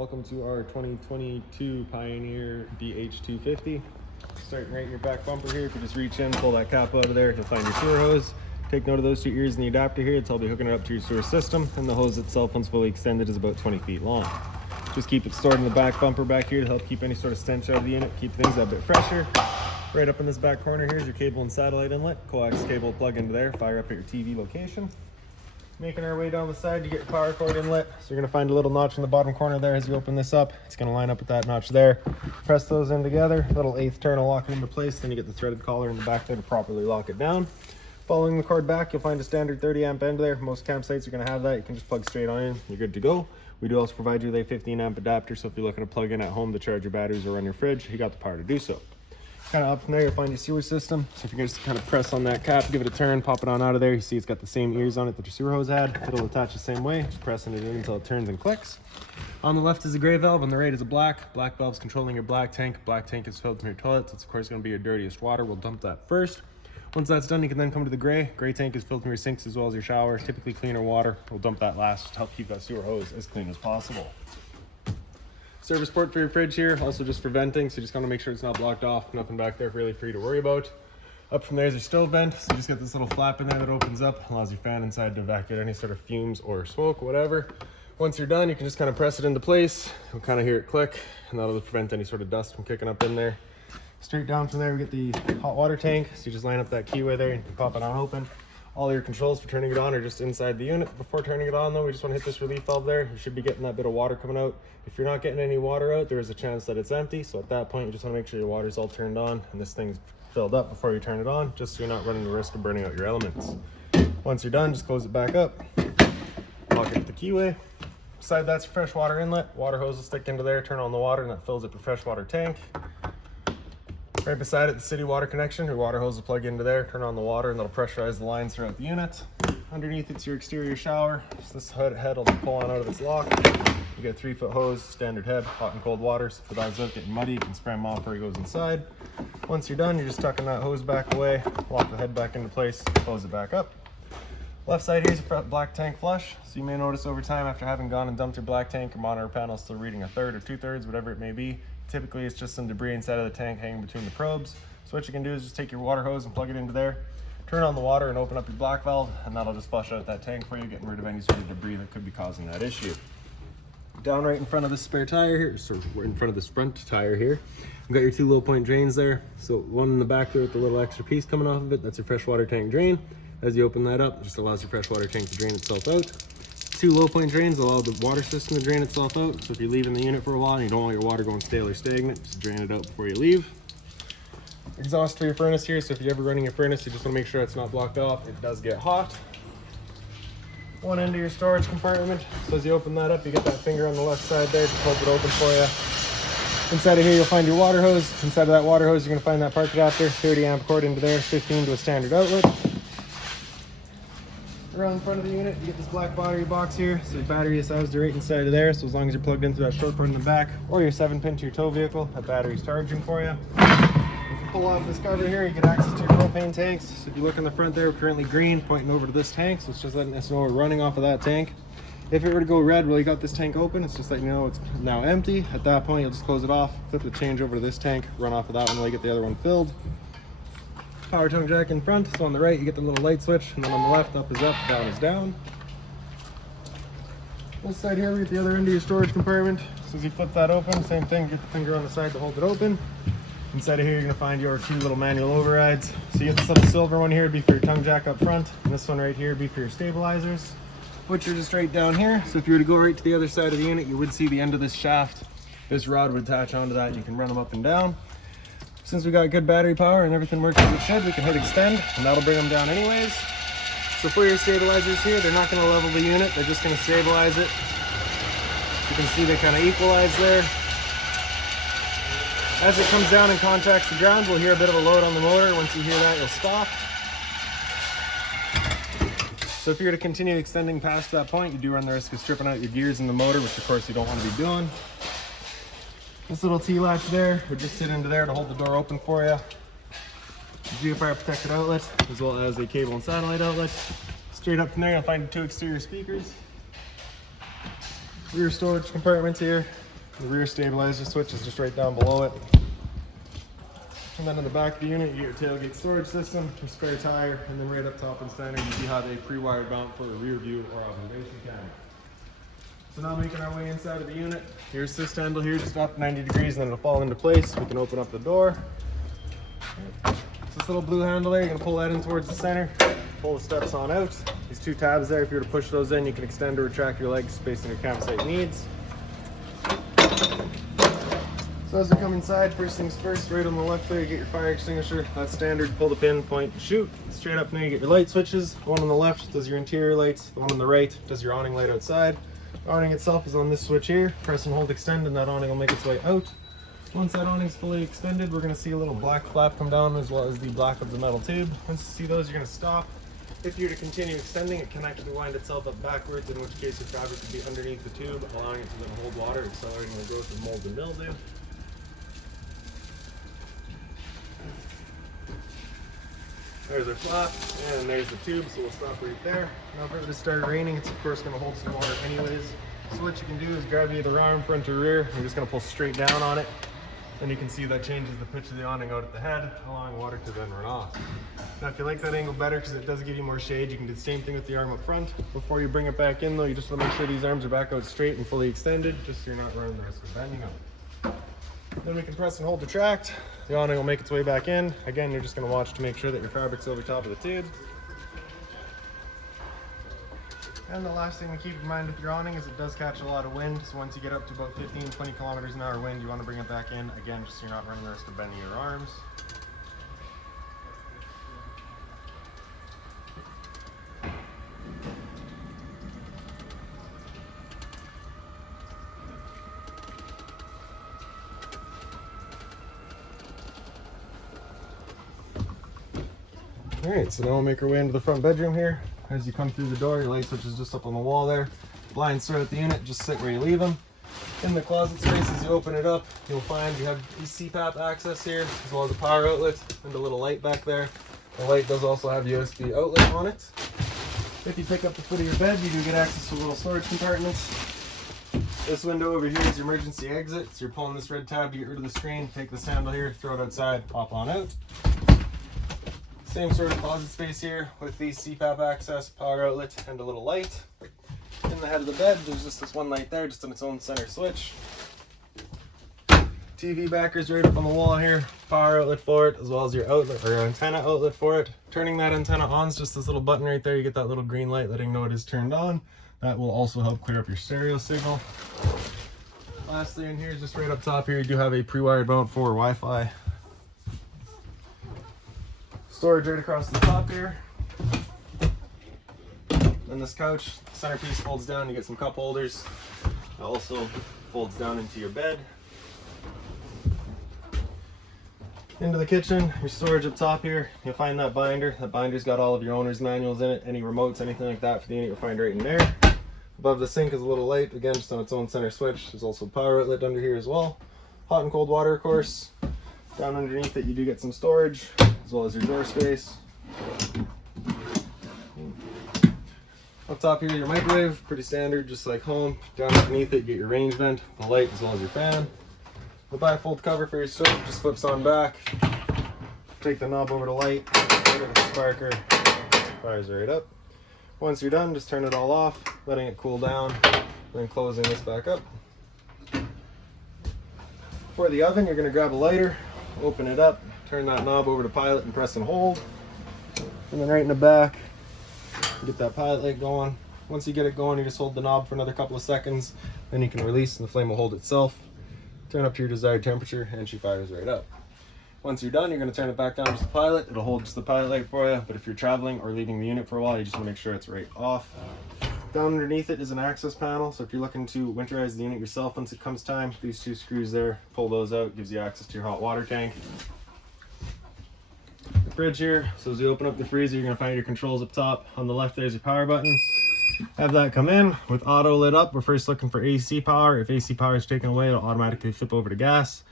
Welcome to our 2022 Pioneer BH250. Starting right in your back bumper here, if you just reach in, pull that cap out of there, you'll find your sewer hose. Take note of those two ears in the adapter here. It's all be hooking it up to your sewer system, and the hose itself, once fully extended, is about 20 feet long. Just keep it stored in the back bumper back here to help keep any sort of stench out of the unit, keep things a bit fresher. Right up in this back corner here is your cable and satellite inlet. Coax cable plug into there, fire up at your TV location. Making our way down the side to get your power cord inlet. So you're gonna find a little notch in the bottom corner there as you open this up. It's gonna line up with that notch there. Press those in together, little 1/8 turn will lock it into place. Then you get the threaded collar in the back there to properly lock it down. Following the cord back, you'll find a standard 30 amp end there. Most campsites are gonna have that. You can just plug straight on in, you're good to go. We do also provide you with a 15 amp adapter, so if you're looking to plug in at home to charge your batteries or run your fridge, you got the power to do so. Kind of up from there, you'll find your sewer system. So if you can just kind of press on that cap, give it a turn, pop it on out of there. You see it's got the same ears on it that your sewer hose had. It'll attach the same way, just pressing it in until it turns and clicks. On the left is a gray valve, on the right is a black. Black valve's controlling your black tank. Black tank is filled from your toilets. It's of course gonna be your dirtiest water. We'll dump that first. Once that's done, you can then come to the gray. Gray tank is filled from your sinks as well as your shower. Typically cleaner water. We'll dump that last to help keep that sewer hose as clean as possible. Service port for your fridge here, also just for venting, so you just gotta make sure it's not blocked off. Nothing back there really for you to worry about. Up from there is your stove vent, so you just get this little flap in there that opens up, allows your fan inside to evacuate any sort of fumes or smoke, whatever. Once you're done, you can just kind of press it into place. You'll kind of hear it click, and that'll prevent any sort of dust from kicking up in there. Straight down from there, we get the hot water tank, so you just line up that keyway there and you can pop it on open. All your controls for turning it on are just inside the unit. Before turning it on though, we just want to hit this relief valve there. You should be getting that bit of water coming out. If you're not getting any water out, there is a chance that it's empty. So at that point, you just want to make sure your water's all turned on and this thing's filled up before you turn it on, just so you're not running the risk of burning out your elements. Once you're done, just close it back up. Lock it with the keyway. Beside that's your fresh water inlet. Water hose will stick into there, turn on the water, and that fills up your freshwater tank. Right beside it, the city water connection. Your water hose will plug into there, turn on the water, and that'll pressurize the lines throughout the unit. Underneath it's your exterior shower. So this head will pull on out of its lock. You get a 3-foot hose, standard head, hot and cold water. So if the dog's out getting muddy, you can spray him off before he goes inside. Once you're done, you're just tucking that hose back away, lock the head back into place, close it back up. Left side here is a black tank flush. So you may notice over time, after having gone and dumped your black tank, your monitor panel is still reading 1/3 or 2/3, whatever it may be. Typically, it's just some debris inside of the tank hanging between the probes. So what you can do is just take your water hose and plug it into there, turn on the water and open up your black valve, and that'll just flush out that tank for you, getting rid of any sort of debris that could be causing that issue. Down right in front of this spare tire here, so we're in front of this front tire here, we've got your 2 low point drains there. So one in the back there with the little extra piece coming off of it, that's your freshwater tank drain. As you open that up, it just allows your freshwater tank to drain itself out. 2 low point drains allow the water system to drain itself out. So if you're leaving the unit for a while and you don't want your water going stale or stagnant, just drain it out before you leave. Exhaust for your furnace here. So if you're ever running your furnace, you just want to make sure it's not blocked off. It does get hot. One end of your storage compartment. So as you open that up, you get that finger on the left side there. Just hold it open for you. Inside of here, you'll find your water hose. Inside of that water hose, you're going to find that park adapter, 30 amp cord into there, 15 to a standard outlet. Around the front of the unit, you get this black battery box here. So the battery is housed right inside of there. So as long as you're plugged into that short cord in the back or your 7-pin to your tow vehicle, that battery's charging for you. If you pull off this cover here, you get access to your propane tanks. So if you look in the front there, we're currently green, pointing over to this tank. So it's just letting us know we're running off of that tank. If it were to go red while you got this tank open, it's just letting you know it's now empty. At that point, you'll just close it off, flip the change over to this tank, run off of that one while you get the other one filled. Power tongue jack in front, so on the right you get the little light switch, and then on the left, up is up, down is down. This side here, we get the other end of your storage compartment. So as you flip that open, same thing, get the finger on the side to hold it open. Inside of here, you're gonna find your 2 little manual overrides. So you get this little silver one here, it'd be for your tongue jack up front, and this one right here would be for your stabilizers, which are just right down here. So if you were to go right to the other side of the unit, you would see the end of this shaft. This rod would attach onto that, you can run them up and down. Since we got good battery power and everything works as it should, we can hit extend, and that'll bring them down anyways. So for your stabilizers here, they're not going to level the unit, they're just going to stabilize it. You can see they kind of equalize there. As it comes down and contacts the ground, we'll hear a bit of a load on the motor. Once you hear that, you'll stop. So if you're to continue extending past that point, you do run the risk of stripping out your gears in the motor, which of course you don't want to be doing. This little T-latch there would just sit into there to hold the door open for you. GFI protected outlet, as well as a cable and satellite outlet. Straight up from there, you'll find 2 exterior speakers. Rear storage compartments here. The rear stabilizer switch is just right down below it. And then in the back of the unit, you get your tailgate storage system, your spare tire, and then right up top in center, you do have a pre-wired mount for a rear view or observation camera. So now making our way inside of the unit, your assist handle here just up 90 degrees and then it'll fall into place. We can open up the door. This little blue handle there, you're gonna pull that in towards the center, pull the steps on out. These two tabs there, if you were to push those in, you can extend or retract your legs based on your campsite needs. So as we come inside, first things first, right on the left there, you get your fire extinguisher. That's standard, pull the pin, point, and shoot. Straight up now, you get your light switches. The one on the left does your interior lights. The one on the right does your awning light outside. The awning itself is on this switch here. Press and hold extend, and that awning will make its way out. Once that awning's fully extended, we're gonna see a little black flap come down as well as the black of the metal tube. Once you see those, you're gonna stop. If you're to continue extending, it can actually wind itself up backwards, in which case your fabric would be underneath the tube, allowing it to then hold water, accelerating the growth of mold and mildew. There's our flap, and there's the tube, so we'll stop right there. Now for it to start raining, it's of course gonna hold some water anyways. So what you can do is grab either arm, front or rear. You're just gonna pull straight down on it. Then you can see that changes the pitch of the awning out at the head, allowing water to then run off. Now if you like that angle better because it does give you more shade, you can do the same thing with the arm up front. Before you bring it back in though, you just want to make sure these arms are back out straight and fully extended, just so you're not running the risk of bending out. Then we can press and hold retract. The awning will make its way back in. Again, you're just going to watch to make sure that your fabric's over top of the tube. And the last thing to keep in mind with your awning is it does catch a lot of wind. So once you get up to about 15-20 kilometers an hour wind, you want to bring it back in. Again, just so you're not running the risk of bending your arms. All right, so now we'll make our way into the front bedroom here. As you come through the door, your light switch is just up on the wall there. Blinds throughout the unit, just sit where you leave them. In the closet space, as you open it up, you'll find you have CPAP access here, as well as a power outlet and a little light back there. The light does also have USB outlet on it. If you pick up the foot of your bed, you do get access to little storage compartments. This window over here is your emergency exit. So you're pulling this red tab to get rid of the screen, take this handle here, throw it outside, pop on out. Same sort of closet space here with the CPAP access, power outlet, and a little light. In the head of the bed, there's just this one light there, just on its own center switch. TV backers right up on the wall here, power outlet for it, as well as your outlet or antenna outlet for it. Turning that antenna on is just this little button right there. You get that little green light letting you know it is turned on. That will also help clear up your stereo signal. Lastly, in here, just right up top here, you do have a pre-wired mount for Wi-Fi. Storage right across the top here. Then this couch, centerpiece folds down, you get some cup holders. It also folds down into your bed. Into the kitchen, your storage up top here, you'll find that binder. That binder's got all of your owner's manuals in it, any remotes, anything like that for the unit you'll find right in there. Above the sink is a little light, again just on its own center switch. There's also a power outlet under here as well. Hot and cold water, of course. Down underneath it you do get some storage, as well as your drawer space. Up top here, your microwave, pretty standard, just like home. Down underneath it, you get your range vent, the light, as well as your fan. The bifold cover for your stove just flips on back. Take the knob over to light, put it in the sparker, fires right up. Once you're done, just turn it all off, letting it cool down, then closing this back up. For the oven, you're gonna grab a lighter, open it up, turn that knob over to pilot and press and hold. And then right in the back, get that pilot light going. Once you get it going, you just hold the knob for another couple of seconds, then you can release and the flame will hold itself. Turn up to your desired temperature and she fires right up. Once you're done, you're going to turn it back down to the pilot. It'll hold just the pilot light for you, but if you're traveling or leaving the unit for a while, you just want to make sure it's right off. Down underneath it is an access panel, so if you're looking to winterize the unit yourself once it comes time, these two screws there, pull those out, gives you access to your hot water tank. The fridge here, so as you open up the freezer, you're going to find your controls up top. On the left there's your power button. Have that come in with auto lit up. We're first looking for AC power. If AC power is taken away, it'll automatically flip over to gas.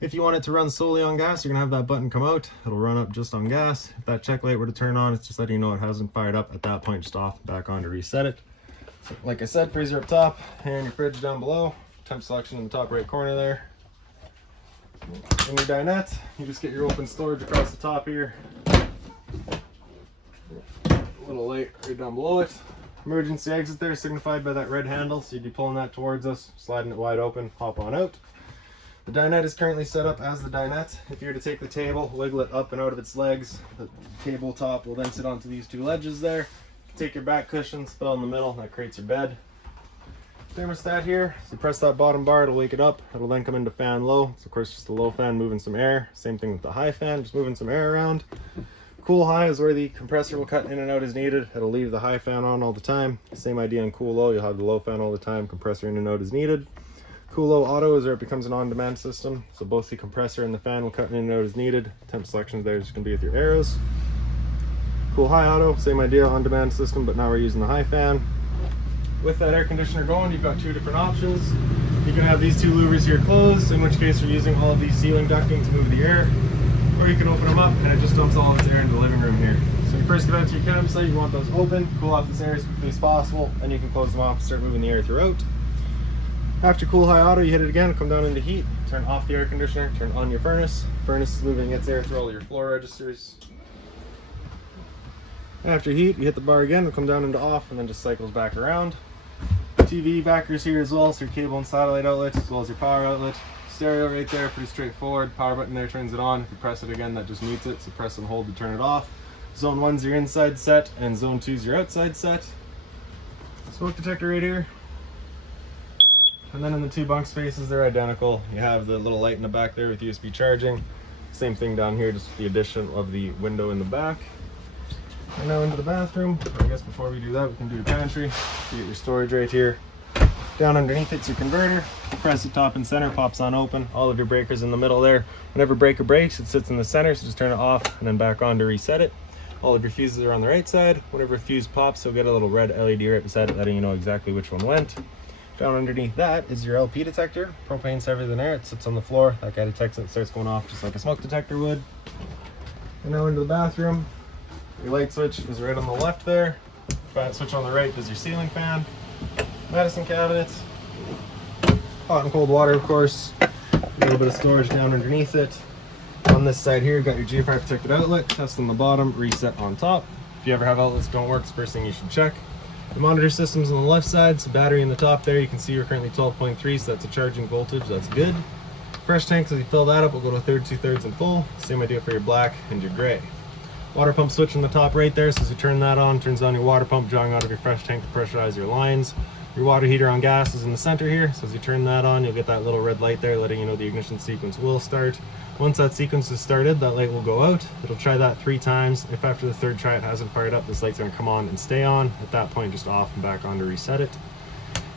If you want it to run solely on gas, you're gonna have that button come out. It'll run up just on gas. If that check light were to turn on, it's just letting you know it hasn't fired up. At that point, just off, back on to reset it. So, like I said, freezer up top and your fridge down below. temp selection in the top right corner there. In your dinette, you just get your open storage across the top here. A little light right down below it. Emergency exit there signified by that red handle, so you'd be pulling that towards us, sliding it wide open, hop on out. The dinette is currently set up as the dinette. If you were to take the table, wiggle it up and out of its legs, the tabletop will then sit onto these two ledges there. Take your back cushions, put it in the middle, that creates your bed. Thermostat here, so you press that bottom bar, it'll wake it up. It'll then come into fan low. It's of course just the low fan moving some air. Same thing with the high fan, just moving some air around. Cool high is where the compressor will cut in and out as needed. It'll leave the high fan on all the time. Same idea in cool low, you'll have the low fan all the time, compressor in and out as needed. Cool low auto is where it becomes an on-demand system. So both the compressor and the fan will cut in and out as needed. Temp selections there is just gonna be with your arrows. Cool high auto, same idea, on-demand system, but now we're using the high fan. With that air conditioner going, you've got two different options. You can have these two louvers here closed, in which case we're using all of these ceiling ducting to move the air, or you can open them up and it just dumps all of its air into the living room here. So you first get out to your campsite, you want those open, cool off this air as quickly as possible, and you can close them off and start moving the air throughout. After cool high auto, you hit it again, come down into heat, turn off the air conditioner, turn on your furnace. Furnace is moving its air through all your floor registers. After heat, you hit the bar again, it'll come down into off, and then just cycles back around. TV backers here as well, so your cable and satellite outlets, as well as your power outlet. Stereo right there, pretty straightforward. Power button there turns it on. If you press it again, that just mutes it, so press and hold to turn it off. Zone 1's your inside set, and Zone 2's your outside set. Smoke detector right here. And then in the two bunk spaces, they're identical. You have the little light in the back there with USB charging. Same thing down here, just with the addition of the window in the back. And now into the bathroom. I guess before we do that, we can do your pantry. You get your storage right here. Down underneath it's your converter. Press it top and center, pops on open. All of your breakers in the middle there. Whenever breaker breaks, it sits in the center, so just turn it off and then back on to reset it. All of your fuses are on the right side. Whenever a fuse pops, you'll get a little red LED right beside it, letting you know exactly which one went. Down underneath that is your LP detector. Propane's heavier than air. It sits on the floor. That guy detects it and starts going off just like a smoke detector would. And now into the bathroom. Your light switch is right on the left there. Fan switch on the right is your ceiling fan. Medicine cabinets. Hot and cold water, of course. A little bit of storage down underneath it. On this side here, you've got your GFI protected outlet. Test on the bottom, reset on top. If you ever have outlets that don't work, it's the first thing you should check. The monitor system's on the left side, so battery in the top there. You can see you're currently 12.3, so that's a charging voltage. That's good. Fresh tanks, as you fill that up, will go to 1/3, 2/3 and full. Same idea for your black and your gray. Water pump switch on the top right there, so as you turn that on, turns on your water pump, drawing out of your fresh tank to pressurize your lines. Your water heater on gas is in the center here, so as you turn that on, you'll get that little red light there letting you know the ignition sequence will start. Once that sequence is started, that light will go out. It'll try that 3 times. If after the 3rd try it hasn't fired up, this light's going to come on and stay on. At that point, just off and back on to reset it.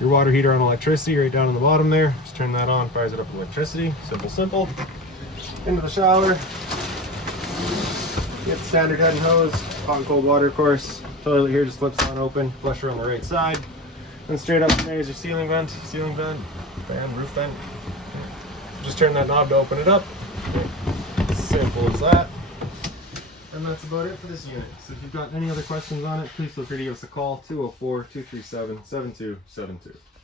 Your water heater on electricity right down on the bottom there. Just turn that on, fires it up with electricity. Simple, simple. Into the shower. Get the standard head and hose, hot and cold water, of course. Toilet here just flips on open, flusher on the right side. Then straight up from there is your ceiling vent, fan, roof vent. Just turn that knob to open it up. Simple as that. And that's about it for this unit. So if you've got any other questions on it, please feel free to give us a call, 204-237-7272.